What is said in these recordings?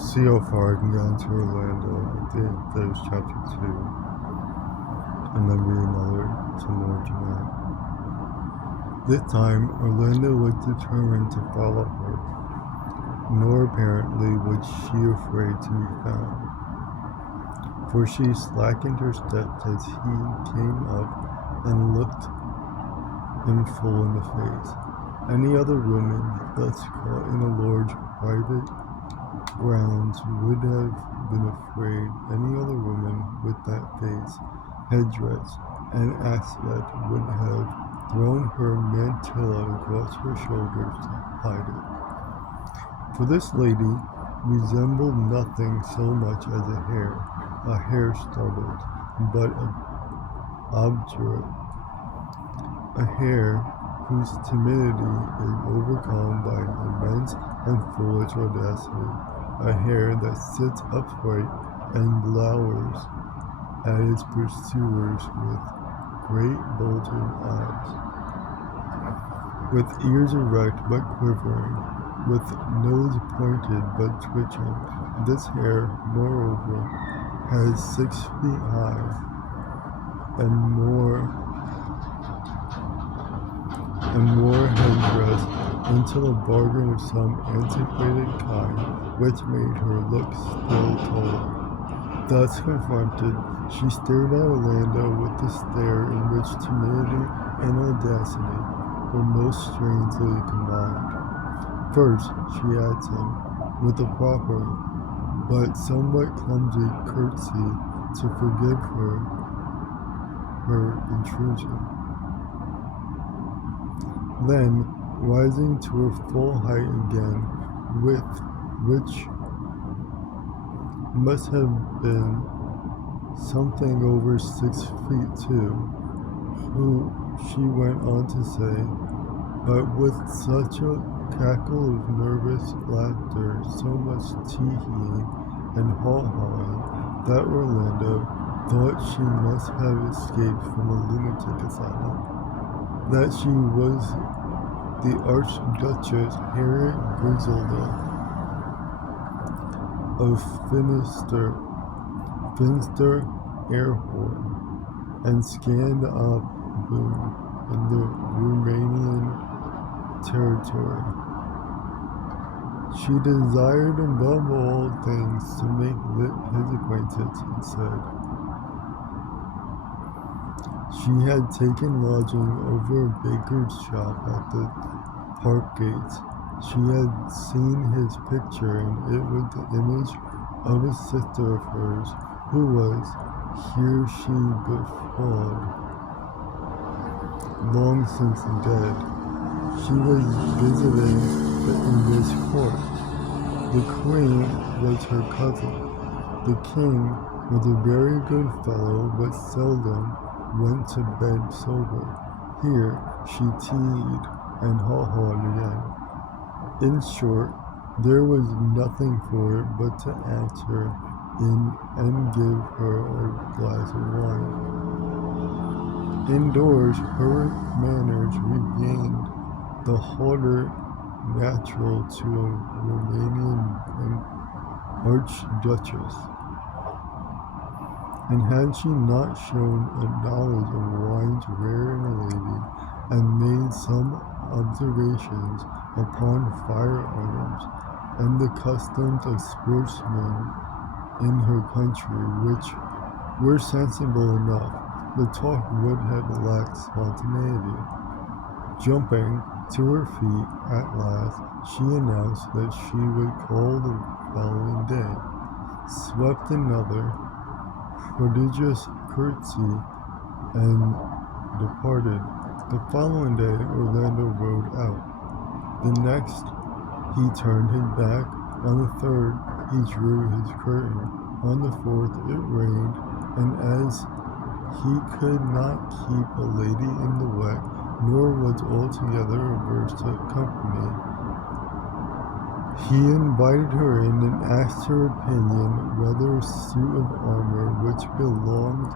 See how far I can get into Orlando. I think there's chapter 2. And then read some more tonight. This time, Orlando was determined to follow her, nor apparently was she afraid to be found, for she slackened her steps as he came up and looked him full in the face. Any other woman thus caught in a large private grounds would have been afraid. Any other woman with that face, headdress, and aspect would have thrown her mantilla across her shoulders to hide it. For this lady resembled nothing so much as a hare startled, but obdurate, a hare whose timidity is overcome by an immense and foolish audacity, a hare that sits upright and glowers at its pursuers with great bulging eyes, with ears erect but quivering, with nose pointed but twitching. This hare, moreover, has 6 feet high and more headdress until a bargain of some antiquated kind, which made her look still taller. Thus confronted, she stared at Orlando with the stare in which timidity and audacity were most strangely combined. First, she asked him, with a proper but somewhat clumsy curtsy, to forgive her intrusion. Then, rising to her full height again, which must have been something over 6 feet too, who she went on to say, but with such a cackle of nervous laughter, so much tee-heeing and haw-hawing, that Orlando thought she must have escaped from a lunatic asylum, that she was the Archduchess Harriet Griselda of Finster Airhorn, and scanned up Boom in the Romanian territory. She desired above all things to make his acquaintance, he said. She had taken lodging over a baker's shop at the park gates. She had seen his picture, and it was the image of a sister of hers, who was, here she befooled, long since dead. She was visiting the English court. The queen was her cousin. The king was a very good fellow, but seldom went to bed sober. Here she teed and haw-hawed again. In short, there was nothing for it but to answer in and give her a glass of wine. Indoors, her manners regained the hauteur natural to a Romanian archduchess, and had she not shown a knowledge of wines rare in a lady, and made some observations upon firearms and the customs of sportsmen in her country, which were sensible enough, the talk would have lacked spontaneity. Jumping to her feet at last, she announced that she would call the following day, swept another prodigious curtsy, and departed. The following day, Orlando rode out. The next, he turned his back. On the third, he drew his curtain. On the fourth, it rained, and as he could not keep a lady in the wet, nor was altogether averse to company, he invited her in and asked her opinion whether a suit of armor which belonged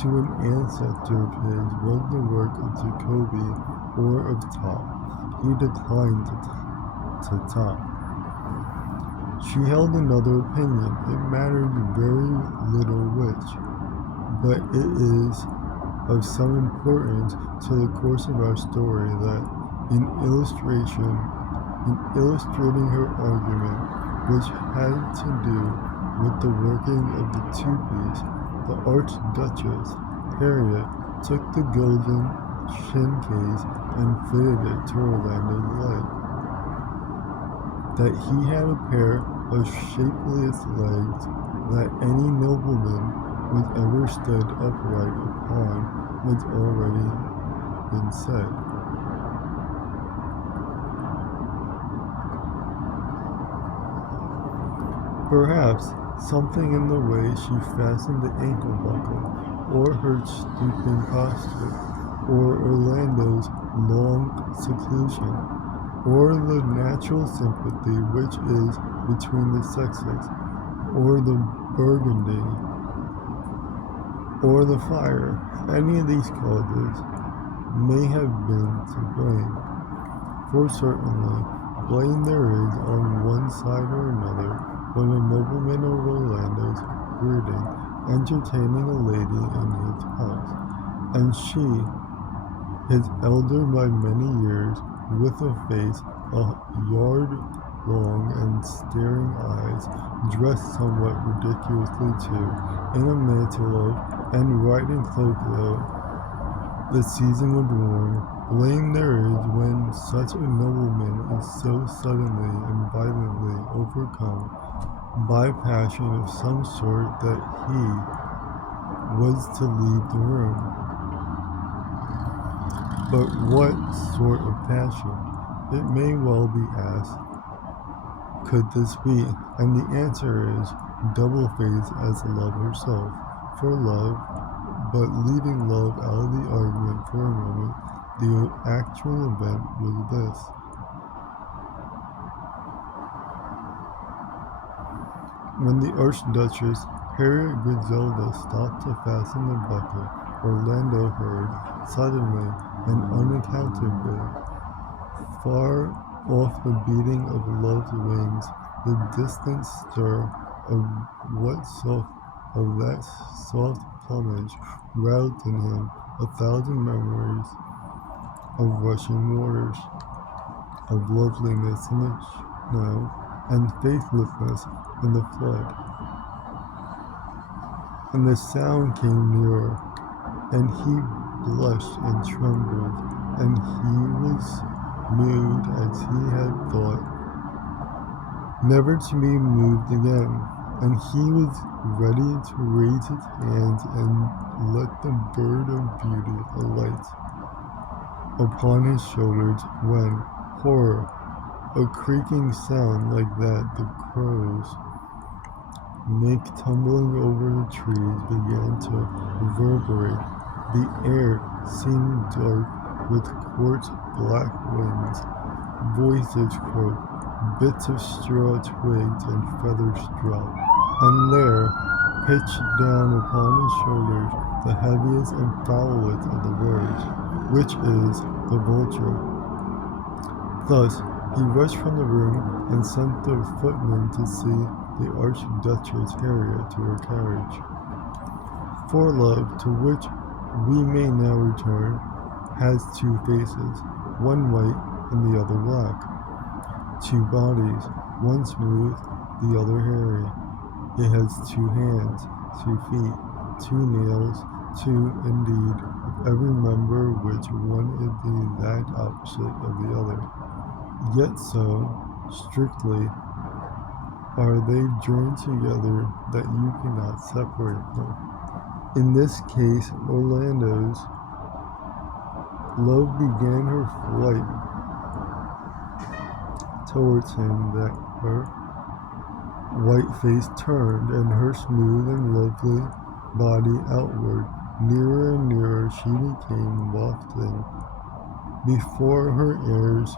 to an ancestor of his was the work of Jacobi or of Tom. He declined to Tom. She held another opinion. It mattered very little which, but it is of some importance to the course of our story that in illustrating her argument, which had to do with the working of the two-piece, the Archduchess Harriet took the golden chin case and fitted it to Orlando's leg. That he had a pair of shapeliest legs that any nobleman was ever stood upright upon was already been said. Perhaps something in the way she fastened the ankle buckle, or her stooping posture, or Orlando's long seclusion, or the natural sympathy which is between the sexes, or the burgundy, or the fire, any of these causes may have been to blame. For certainly, blame there is on one side or another when a nobleman of Orlando's breeding entertaining a lady in his house, and she, his elder by many years, with a face a yard long and staring eyes, dressed somewhat ridiculously too, in a mantle and riding cloak though the season would warn. Blame there is when such a nobleman is so suddenly and violently overcome by passion of some sort that he was to leave the room. But what sort of passion, it may well be asked, could this be? And the answer is double-faced as love herself. For love, but leaving love out of the argument for a moment, the actual event was this. When the Archduchess Harriet Griselda stopped to fasten the buckle, Orlando heard, suddenly and unaccountably, far off the beating of love's wings, the distant stir of that soft plumage roused in him 1,000 memories of rushing waters, of loveliness in the snow, and faithlessness in the flood. And the sound came nearer, and he blushed and trembled, and he was moved as he had thought, never to be moved again, and he was ready to raise his hands and let the bird of beauty alight upon his shoulders when, horror, a creaking sound like that the crows make tumbling over the trees began to reverberate. The air seemed dark with quartz black winds. Voices croaked, bits of straw twigs and feathers dropped, and there, pitched down upon his shoulders, the heaviest and foulest of the birds, which is the vulture. Thus, he rushed from the room and sent the footman to see the Archduchess Harriet to her carriage. For love, to which we may now return, has two faces, one white and the other black, two bodies, one smooth, the other hairy. It has two hands, 2 feet, 2 nails, 2 indeed, of every member which one is the exact opposite of the other. Yet so, strictly, are they joined together that you cannot separate them. In this case, Orlando's love began her flight towards him, that her white face turned, and her smooth and lovely body outward. Nearer and nearer she became wafting before her airs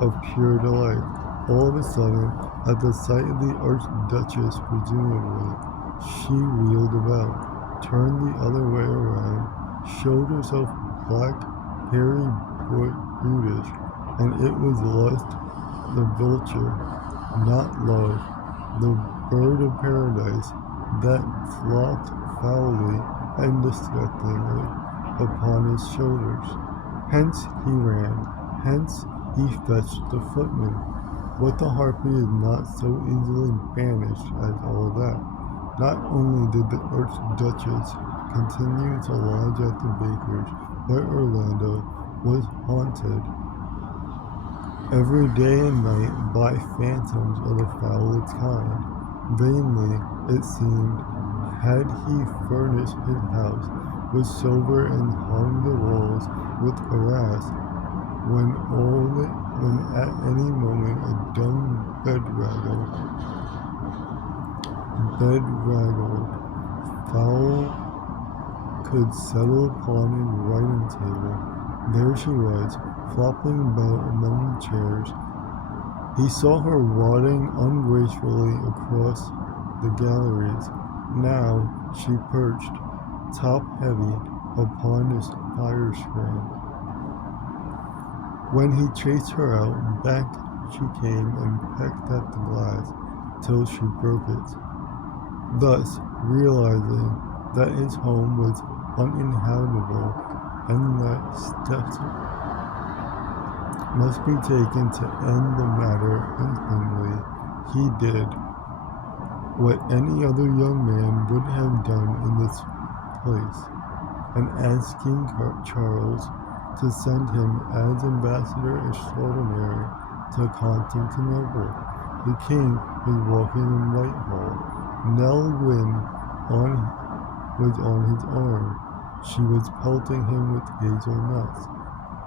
of pure delight. All of a sudden, at the sight of the Archduchess, presumably, she wheeled about, turned the other way around, showed herself black, hairy, brutish, and it was lust the vulture, not love, the bird of paradise that flopped foully and disgustingly upon his shoulders. Hence he ran, hence he fetched the footman. But the harpy is not so easily banished as all that. Not only did the Archduchess continue to lodge at the baker's, but Orlando was haunted every day and night by phantoms of the foulest kind. Vainly, it seemed, had he furnished his house with silver and hung the walls with brass, when at any moment a dumb bedraggled fowl could settle upon his writing table. There she was, flopping about among the chairs. He saw her waddling ungracefully across the galleries. Now she perched, top-heavy, upon his fire screen. When he chased her out, back she came and pecked at the glass till she broke it. Thus, realizing that his home was uninhabitable and that steps must be taken to end the matter instantly, he did what any other young man would have done in this place, and asked King Charles to send him as ambassador extraordinary to Constantinople. The king was walking in Whitehall. Nell Gwynn was on his arm. She was pelting him with hazelnuts.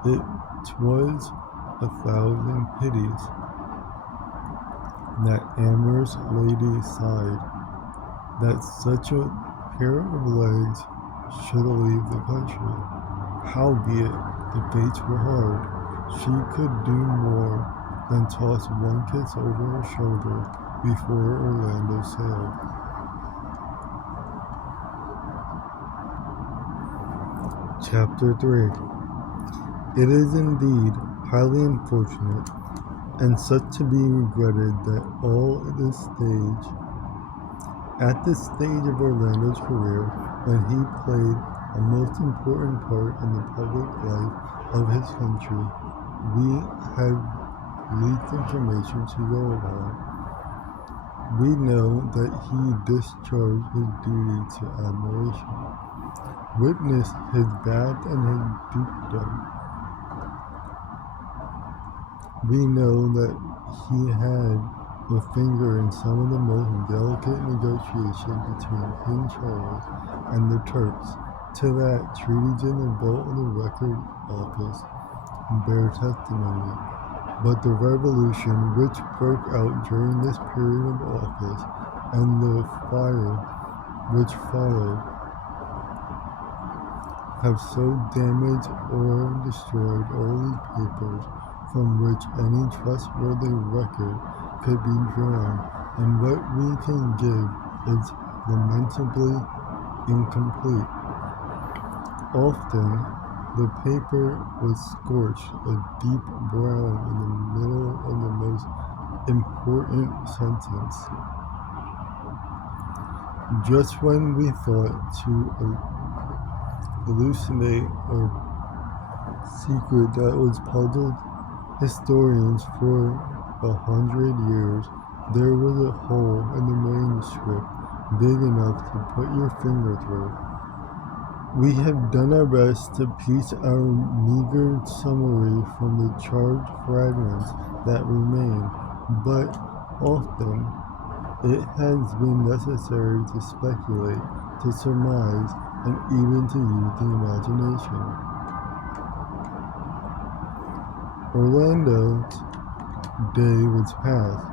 It was 1,000 pities that amorous lady sighed that such a pair of legs should leave the country. Howbeit, the fates were hard. She could do more than toss one kiss over her shoulder before Orlando sailed. Chapter 3. It is indeed highly unfortunate, and such to be regretted, that at this stage of Orlando's career, when he played a most important part in the public life of his country, we have least information to go upon. We know that he discharged his duty to admiration, witnessed his bath and his dukedom. We know that he had a finger in some of the most delicate negotiations between King Charles and the Turks. To that, treaties in the vault of the record office bear testimony. But the revolution which broke out during this period of office, and the fire which followed, have so damaged or destroyed all these papers from which any trustworthy record could be drawn, and what we can give is lamentably incomplete. Often the paper was scorched a deep brown in the middle of the most important sentence, just when we thought to elucidate a secret that was puzzled historians for 100 years. There was a hole in the manuscript big enough to put your finger through. We have done our best to piece our meager summary from the charred fragments that remain, but often it has been necessary to speculate, to surmise, and even to use the imagination. Orlando's day was past.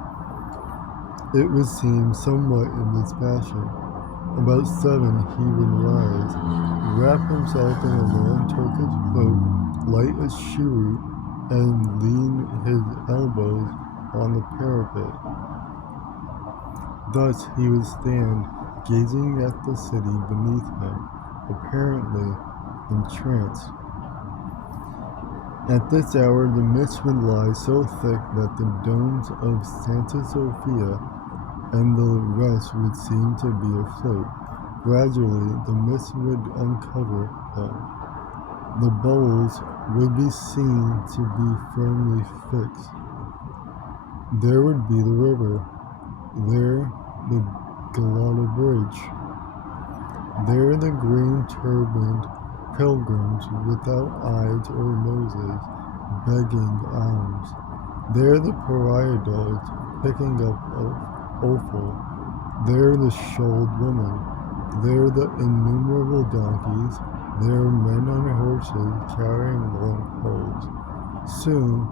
It would seem somewhat in this fashion. About 7 he would rise, wrap himself in a long Turkish cloak, light a cheroot, and lean his elbows on the parapet. Thus he would stand, gazing at the city beneath him, apparently entranced. At this hour the mist would lie so thick that the domes of Santa Sofia and the rest would seem to be afloat. Gradually the mist would uncover them. The bubbles would be seen to be firmly fixed. There would be the river. There the Galata Bridge. There the green turbaned pilgrims without eyes or noses, begging alms. There the pariah dogs picking up offal. There the shoaled woman. There the innumerable donkeys. There men on horses carrying long poles. Soon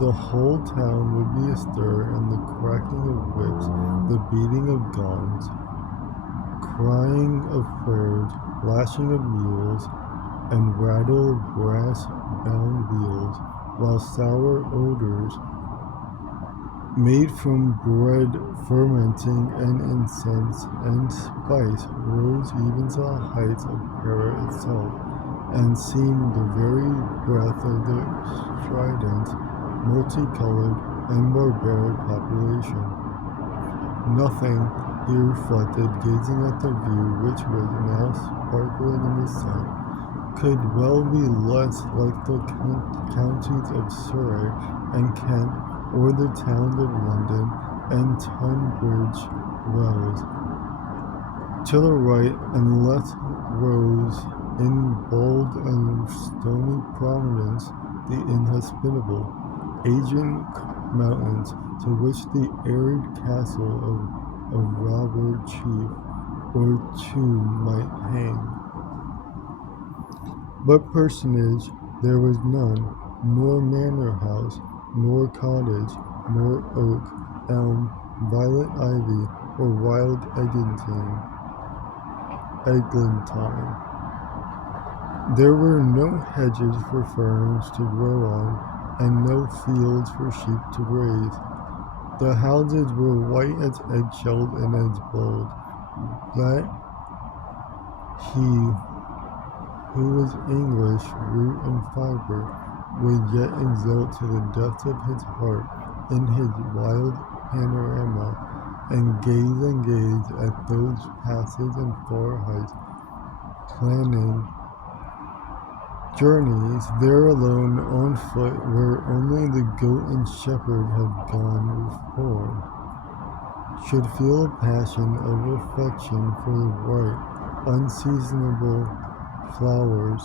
the whole town would be astir, and the cracking of whips, the beating of gongs, crying of prayers, lashing of mules, and rattle of brass-bound wheels, while sour odors made from bread fermenting and incense and spice rose even to the heights of Pera itself, and seemed the very breath of the strident, multicolored, and barbaric population. Nothing, he reflected, gazing at the view which was now sparkling in the sun, could well be less like the counties of Surrey and Kent, or the towns of London and Tunbridge Wells. To the right and left rose in bold and stony prominence the inhospitable, aged mountains, to which the arid castle of a robber chief or two might hang. But personage there was none, nor manor house, nor cottage, nor oak, elm, violet ivy, or wild eglantine. There were no hedges for ferns to grow on, and no fields for sheep to graze. The houses were white as egg-shelled and as bold, that he who was English root and fibre would yet exult to the depths of his heart in his wild panorama, and gaze at those passes and far heights, planning journeys there alone on foot where only the goat and shepherd had gone before, should feel a passion of affection for the bright, unseasonable flowers,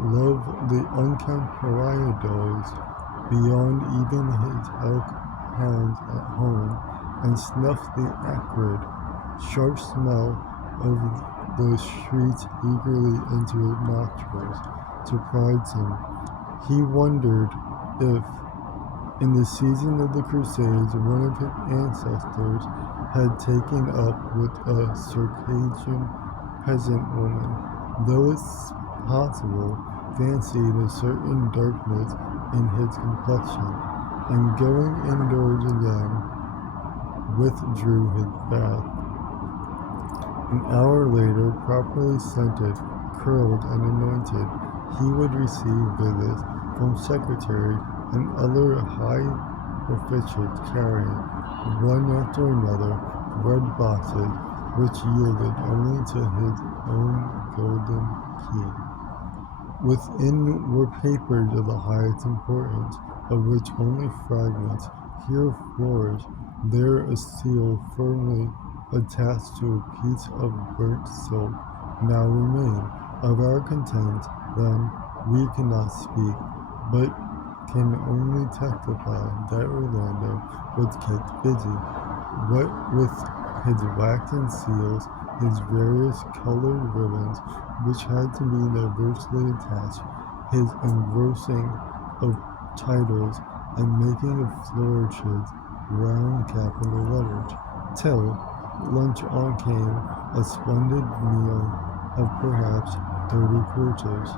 love the unkempt pariah dogs beyond even his elk hounds at home, and snuff the acrid, sharp smell of the streets eagerly into his nostrils, surprised him. He wondered if, in the season of the Crusades, one of his ancestors had taken up with a Circassian peasant woman, though it's possible, fancied a certain darkness in his complexion, and going indoors again, withdrew his bath. An hour later, properly scented, curled, and anointed, he would receive visits from secretaries and other high officials carrying, one after another, bread boxes which yielded only to his own golden key. Within were papers of the highest importance, of which only fragments, here flourished, there a seal firmly attached to a piece of burnt silk, now remained. Of our content, then, we cannot speak, but can only testify that Orlando was kept busy, what with his waxen seals, his various colored ribbons, which had to be diversely attached, his engrossing of titles, and making of flourishes round capital letters, till lunch on came, a splendid meal of perhaps 30 quarters.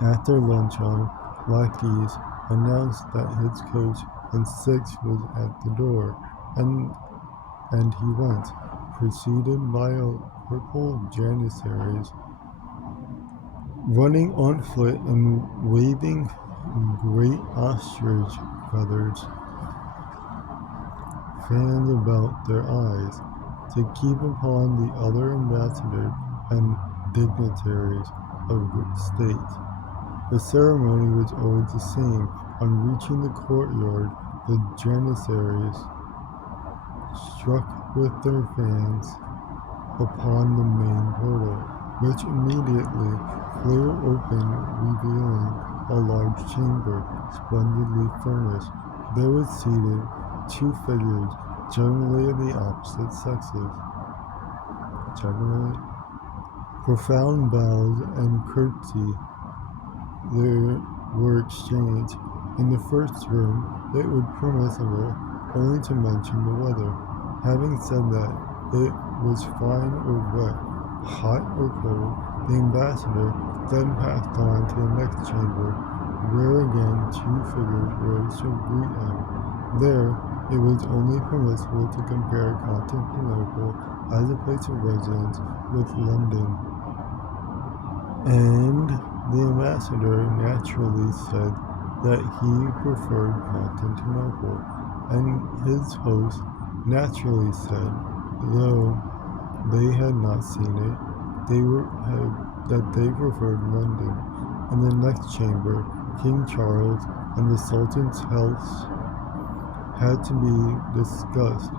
After luncheon, lackeys announced that his coach and six was at the door, and he went, preceded by a purple janissaries, running on foot and waving great ostrich feathers fans about their eyes, to keep upon the other ambassadors and dignitaries of state. The ceremony was always the same. On reaching the courtyard, the janissaries struck with their fans upon the main portal, which immediately flew open, revealing a large chamber, splendidly furnished. There was seated 2 figures, generally of the opposite sexes. Generally, profound bows and curtsy there were exchanged. In the first room, it was permissible only to mention the weather. Having said that it was fine or wet, hot or cold, the ambassador then passed on to the next chamber, where again 2 figures rose to greet him. There, it was only permissible to compare Constantinople as a place of residence with London, and the ambassador naturally said that he preferred Constantinople, and his host naturally said, though they had not seen it, that they preferred London. In the next chamber, King Charles and the Sultan's health had to be discussed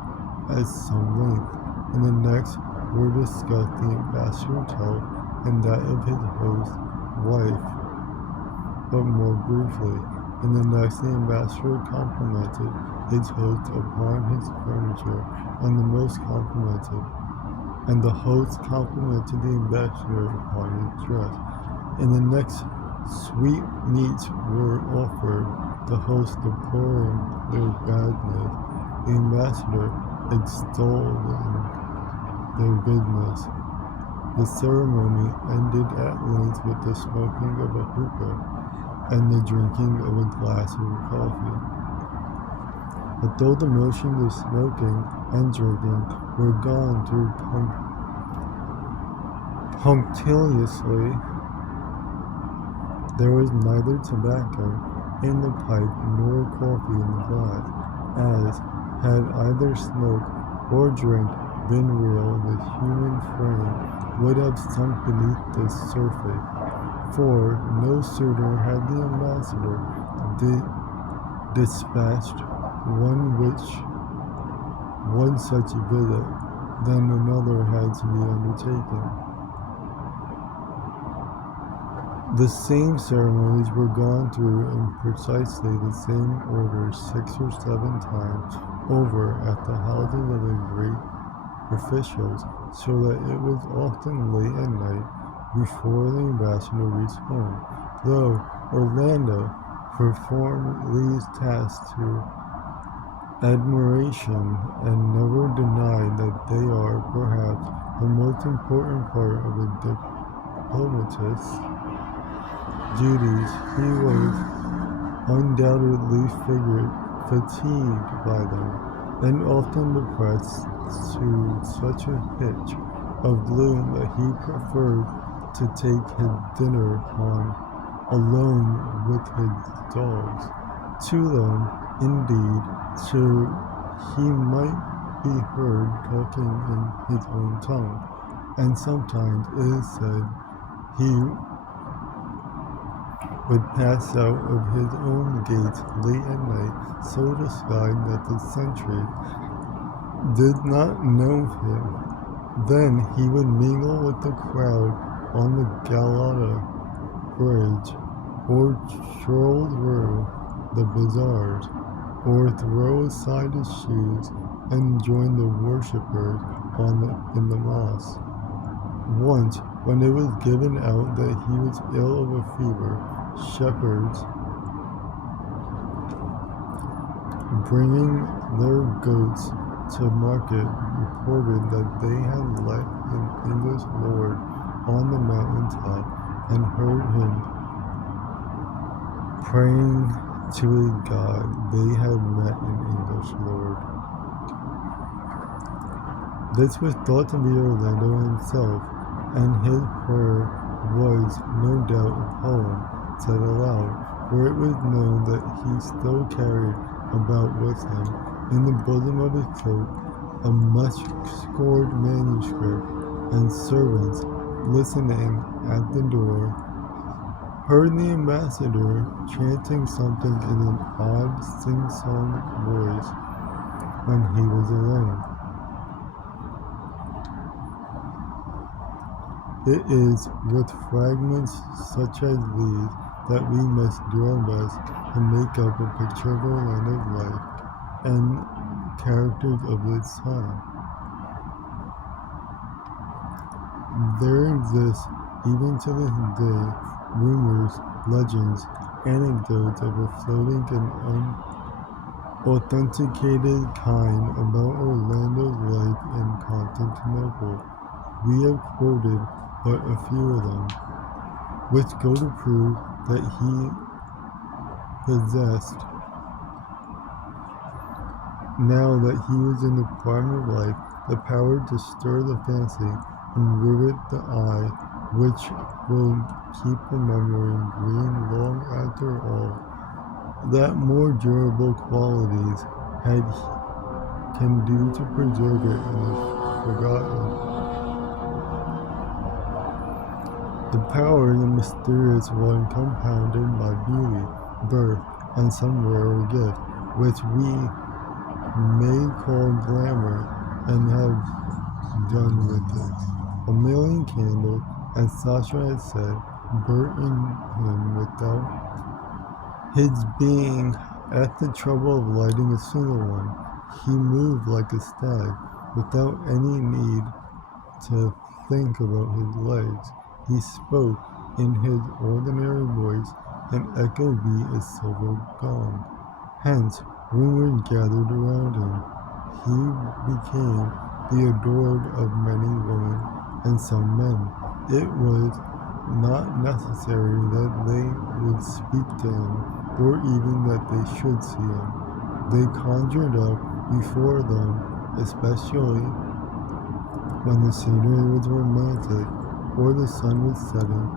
at some length. In the next were discussed the ambassador's health and that of his host's wife, but more briefly. In the next, the ambassador complimented his host upon his furniture and the most complimented, and the host complimented the ambassador upon his dress. In the next, sweetmeats were offered, the host deploring their badness, the ambassador extolling their goodness. The ceremony ended at length with the smoking of a hookah and the drinking of a glass of coffee. But though the motions of smoking and drinking were gone through punctiliously, there was neither tobacco in the pipe nor coffee in the glass, as, had either smoke or drink been real, the human frame would have sunk beneath the surface. For no sooner had the ambassador dispatched one such visit than another had to be undertaken. The same ceremonies were gone through in precisely the same order 6 or 7 times over at the houses of the great officials, so that it was often late at night before the ambassador reached home, though Orlando performed these tasks to admiration and never denied that they are perhaps the most important part of a diplomatist's duties. He was undoubtedly fatigued by them, and often depressed to such a pitch of gloom that he preferred to take his dinner alone with his dogs. To them, indeed, so he might be heard talking in his own tongue, and sometimes it is said he would pass out of his own gates late at night, so disguised that the sentry did not know him. Then he would mingle with the crowd on the Galata bridge, or stroll through the bazaars, or throw aside his shoes and join the worshippers in the mosque. Once, when it was given out that he was ill of a fever, shepherds, bringing their goats to market, reported that they had let an English lord on the mountain top and heard him praying to his God. They had met an English lord. This was thought to be Orlando himself, and his prayer was no doubt a poem said aloud, for it was known that he still carried about with him, in the bosom of his coat, a much-scored manuscript, and servants, listening at the door, heard the ambassador chanting something in an odd sing-song voice when he was alone. It is with fragments such as these that we must do our best to make up a picture of our land of life and characters of its time. There exist, even to this day, rumors, legends, anecdotes of a floating and unauthenticated kind about Orlando's life in Constantinople. We have quoted but a few of them, which go to prove that he possessed, now that he was in the prime of life, the power to stir the fancy and rivet the eye, which will keep the memory green long after all that more durable qualities can do to preserve it in the forgotten. The power, the mysterious one, compounded by beauty, birth, and some rarer gift, which we may call glamour, and have done with it. A million candles, as Sasha had said, burnt in him without his being at the trouble of lighting a single one. He moved like a stag, without any need to think about his legs. He spoke in his ordinary voice, and echo beat a silver gong. Hence, rumors gathered around him. He became the adored of many women and some men. It was not necessary that they would speak to him, or even that they should see him. They conjured up before them, especially when the scenery was romantic, or the sun was setting,